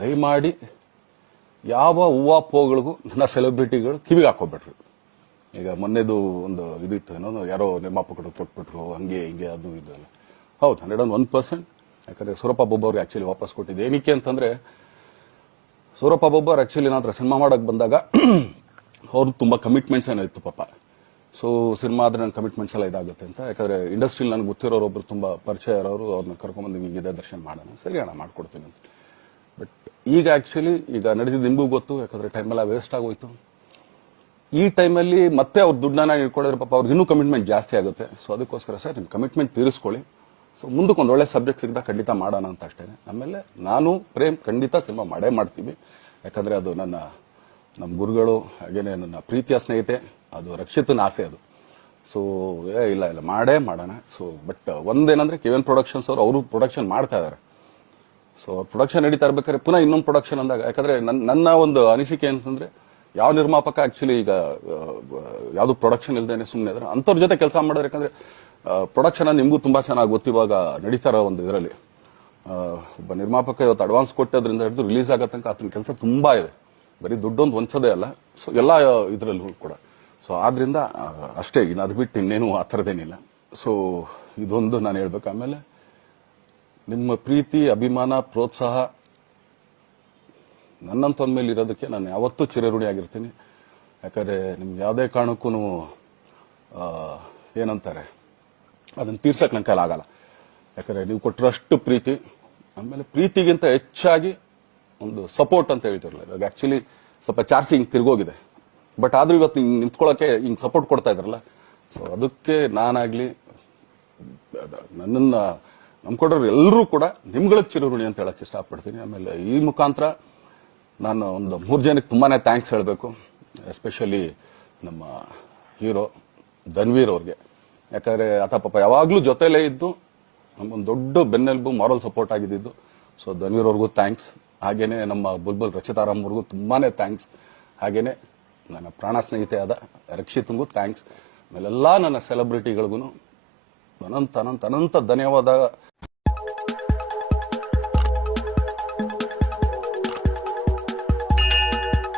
ದಯಮಾಡಿ ಯಾವ ಹೂವಾಪೋಗಳಿಗೂ ನನ್ನ ಸೆಲೆಬ್ರಿಟಿಗಳು ಕಿವಿಗೆ ಹಾಕೋಬೇಡ್ರಿ. ಈಗ ಮೊನ್ನೆದು ಒಂದು ಇದಿತ್ತು, ಏನೋ ಯಾರೋ ನಿರ್ಮಾಪಕರು ಕೊಟ್ಬಿಟ್ರು, ಹಂಗೆ ಹಿಂಗೆ ಅದು ಇದು ಎಲ್ಲ. ಹೌದು, 101%. ಯಾಕಂದ್ರೆ ಸೂರಪ್ಪ ಬೊಬ್ಬ ಅವ್ರಿಗೆ ಆಕ್ಚುಲಿ ವಾಪಸ್ ಕೊಟ್ಟಿದ್ದು ಏನಕ್ಕೆ ಅಂತಂದ್ರೆ, ಸೂರಪ್ಪ ಬೊಬ್ಬ ಅವ್ರು ಆಕ್ಚುಲಿ ನಂತರ ಸಿನಿಮಾ ಮಾಡಕ್ ಬಂದಾಗ ಅವ್ರು ತುಂಬಾ ಕಮಿಟ್ಮೆಂಟ್ಸ್ ಏನೋ ಇತ್ತು ಪಾಪ. ಸೊ ಸಿನಿಮಾ ಆದ್ರೆ ನನ್ನ ಕಮಿಟ್ಮೆಂಟ್ಸ್ ಎಲ್ಲ ಇದಾಗುತ್ತೆ ಅಂತ. ಯಾಕಂದ್ರೆ ಇಂಡಸ್ಟ್ರಿಲಿ ನನಗೆ ಗೊತ್ತಿರೋರು ಒಬ್ರು ತುಂಬಾ ಪರಿಚಯ ಇರೋರು, ಅವ್ರನ್ನ ಕರ್ಕೊಂಡ್ಬಂದು ಹಿಂಗಿದೆ ದರ್ಶನ ಮಾಡೋಣ, ಸರಿ ಅಣ್ಣ ಮಾಡ್ಕೊಡ್ತೀನಿ ಅಂತ. ಬಟ್ ಈಗ ಆಕ್ಚುಲಿ ಈಗ ನಡೆದಿದ್ದು ನಿಮಗೂ ಗೊತ್ತು, ಯಾಕಂದ್ರೆ ಟೈಮ್ ಎಲ್ಲ ವೇಸ್ಟ್ ಆಗೋಯ್ತು. ಈ ಟೈಮಲ್ಲಿ ಮತ್ತೆ ಅವ್ರ ದುಡ್ಡನ್ನ ಇಟ್ಕೊಳ್ಳೋದ್ರೆ ಪಾಪ ಅವ್ರಿಗೆ ಇನ್ನೂ ಕಮಿಟ್ಮೆಂಟ್ ಜಾಸ್ತಿ ಆಗುತ್ತೆ. ಸೊ ಅದಕ್ಕೋಸ್ಕರ ಸರ್ ನಿಮ್ಮ ಕಮಿಟ್ಮೆಂಟ್ ತೀರಿಸ್ಕೊಳ್ಳಿ. ಸೊ ಮುಂದಕ್ಕೆ ಒಂದು ಒಳ್ಳೆ ಸಬ್ಜೆಕ್ಟ್ ಸಿಗ್ದಾಗ ಖಂಡಿತ ಮಾಡೋಣ ಅಂತ ಅಷ್ಟೇ. ಆಮೇಲೆ ನಾನು ಪ್ರೇಮ್ ಖಂಡಿತ ಸಿನಿಮಾ ಮಾಡೇ ಮಾಡ್ತೀವಿ. ಯಾಕಂದ್ರೆ ಅದು ನಮ್ಮ ಗುರುಗಳು, ಹಾಗೇನೆ ನನ್ನ ಪ್ರೀತಿಯ ಸ್ನೇಹಿತೆ, ಅದು ರಕ್ಷಿತನ ಆಸೆ ಅದು. ಸೊ ಇಲ್ಲ ಮಾಡೇ ಮಾಡೋಣ. ಸೊ ಬಟ್ ಒಂದೇನಂದ್ರೆ KVN ಪ್ರೊಡಕ್ಷನ್ಸ್ ಅವರು ಪ್ರೊಡಕ್ಷನ್ ಮಾಡ್ತಾ ಇದಾರೆ. ಸೊ ಪ್ರೊಡಕ್ಷನ್ ನಡೀತಾ ಇರ್ಬೇಕಾದ್ರೆ ಪುನಃ ಇನ್ನೊಂದು ಪ್ರೊಡಕ್ಷನ್ ಅಂದಾಗ, ಯಾಕಂದ್ರೆ ನನ್ನ ಒಂದು ಅನಿಸಿಕೆ ಅಂತಂದ್ರೆ, ಯಾವ ನಿರ್ಮಾಪಕ ಆಕ್ಚುಲಿ ಈಗ ಯಾವ್ದು ಪ್ರೊಡಕ್ಷನ್ ಇಲ್ದೇನೆ ಸುಮ್ಮನೆ ಇದ್ರೆ ಅಂತವ್ರ ಜೊತೆ ಕೆಲಸ ಮಾಡೋರು. ಯಾಕಂದ್ರೆ ಪ್ರೊಡಕ್ಷನ್ ನಿಮಗೂ ತುಂಬಾ ಚೆನ್ನಾಗಿ ಗೊತ್ತು. ಇವಾಗ ನಡೀತಾ ಇರೋ ಒಂದು ಇದರಲ್ಲಿ ಒಬ್ಬ ನಿರ್ಮಾಪಕ ಇವತ್ತು ಅಡ್ವಾನ್ಸ್ ಕೊಟ್ಟೋದ್ರಿಂದ ಹಿಡಿದು ರಿಲೀಸ್ ಆಗೋ ತನಕ ಆತನ ಕೆಲಸ ತುಂಬಾ ಇದೆ. ಬರೀ ದುಡ್ಡೊಂದು ಒಂದ್ಸದೇ ಅಲ್ಲ, ಸೊ ಎಲ್ಲ ಇದರಲ್ಲೂ ಕೂಡ. ಸೊ ಆದ್ರಿಂದ ಅಷ್ಟೇ, ಇನ್ನು ಅದು ಬಿಟ್ಟು ಇನ್ನೇನು ಆ ಥರದ್ದೇನಿಲ್ಲ. ಸೊ ಇದೊಂದು ನಾನು ಹೇಳ್ಬೇಕು. ಆಮೇಲೆ ನಿಮ್ಮ ಪ್ರೀತಿ, ಅಭಿಮಾನ, ಪ್ರೋತ್ಸಾಹ ನನ್ನಂತೊಂದ ಮೇಲೆ ಇರೋದಕ್ಕೆ ನಾನು ಯಾವತ್ತೂ ಚಿರಋಣಿ ಆಗಿರ್ತೀನಿ. ಯಾಕಂದ್ರೆ ನಿಮ್ಗೆ ಯಾವುದೇ ಕಾರಣಕ್ಕೂ ಏನಂತಾರೆ ಅದನ್ನ ತೀರ್ಸಕ್ ನನ್ನ ಕೈಲಿ ಆಗಲ್ಲ. ಯಾಕಂದ್ರೆ ನೀವು ಕೊಟ್ಟರಷ್ಟು ಪ್ರೀತಿ, ಆಮೇಲೆ ಪ್ರೀತಿಗಿಂತ ಹೆಚ್ಚಾಗಿ ಒಂದು ಸಪೋರ್ಟ್ ಅಂತ ಹೇಳ್ತಿರಲ್ಲ. ಇವಾಗ ಆಕ್ಚುಲಿ ಸ್ವಲ್ಪ ಚಾರ್ಜ್ ಹಿಂಗ್ ತಿರ್ಗೋಗಿದೆ, ಬಟ್ ಆದ್ರೂ ಇವತ್ತು ಹಿಂಗ್ ನಿಂತ್ಕೊಳ್ಳೋಕೆ ಹಿಂಗ್ ಸಪೋರ್ಟ್ ಕೊಡ್ತಾ ಇದ್ರಲ್ಲ. ಸೊ ಅದಕ್ಕೆ ನಾನಾಗ್ಲಿ ನನ್ನನ್ನ ನಂಬ್ಕೊಡೋರು ಎಲ್ಲರೂ ಕೂಡ ನಿಮ್ಗಳಿಗೆ ಚಿರಋಣಿ ಅಂತ ಹೇಳಕ್ ಇಷ್ಟಪಡ್ತೀನಿ. ಆಮೇಲೆ ಈ ಮುಖಾಂತರ ನಾನು ಒಂದು 3 ಜನಕ್ಕೆ ತುಂಬಾನೇ ಥ್ಯಾಂಕ್ಸ್ ಹೇಳಬೇಕು. ಎಸ್ಪೆಷಲಿ ನಮ್ಮ ಹೀರೋ ಧನ್ವೀರ್ ಅವ್ರಿಗೆ. ಯಾಕಂದ್ರೆ ಆತ ಪಾಪ ಯಾವಾಗ್ಲೂ ಜೊತೆಲೇ ಇದ್ದು ನಮ್ಮೊಂದು ದೊಡ್ಡ ಬೆನ್ನೆಲುಬು, ಮಾರಲ್ ಸಪೋರ್ಟ್ ಆಗಿದ್ದು. ಸೊ ಧನ್ವೀರ್ ಅವ್ರಿಗೂ ಥ್ಯಾಂಕ್ಸ್. ಹಾಗೇನೆ ನಮ್ಮ ಬುಲ್ಬುಲ್ ರಚಿತಾರಾಮ್ ಅವ್ರಿಗೂ ತುಂಬಾನೇ ಥ್ಯಾಂಕ್ಸ್. ಹಾಗೇನೆ ನನ್ನ ಪ್ರಾಣ ಸ್ನೇಹಿತೆಯಾದ ರಕ್ಷಿತ್ಗೂ ಥ್ಯಾಂಕ್ಸ್. ಆಮೇಲೆಲ್ಲ ನನ್ನ ಸೆಲೆಬ್ರಿಟಿಗಳಿಗೂ ಅನಂತ ಧನ್ಯವಾದ